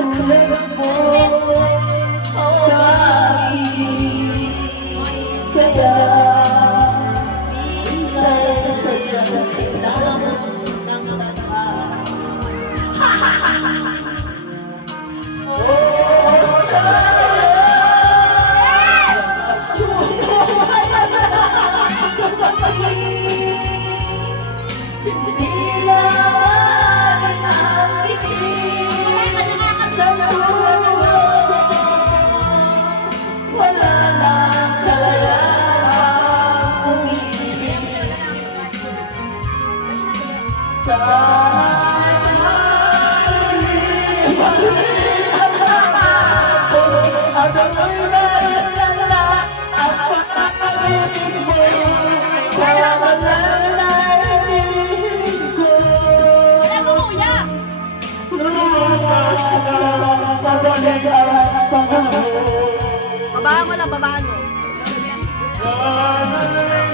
tulad mo. Bakit kaya minsan sa'yo kailangan ng tadhana? Oh, sana hindi lang ang kinig sa buhay mo. Wala nang kayang umibig. Sana ibalik ang hapon at ako'y nalala ang pagkakabig mo sa banal na ibig ko. Lumakas sa pabalik ang panahon. Babaan mo lang, babaan mo. Sana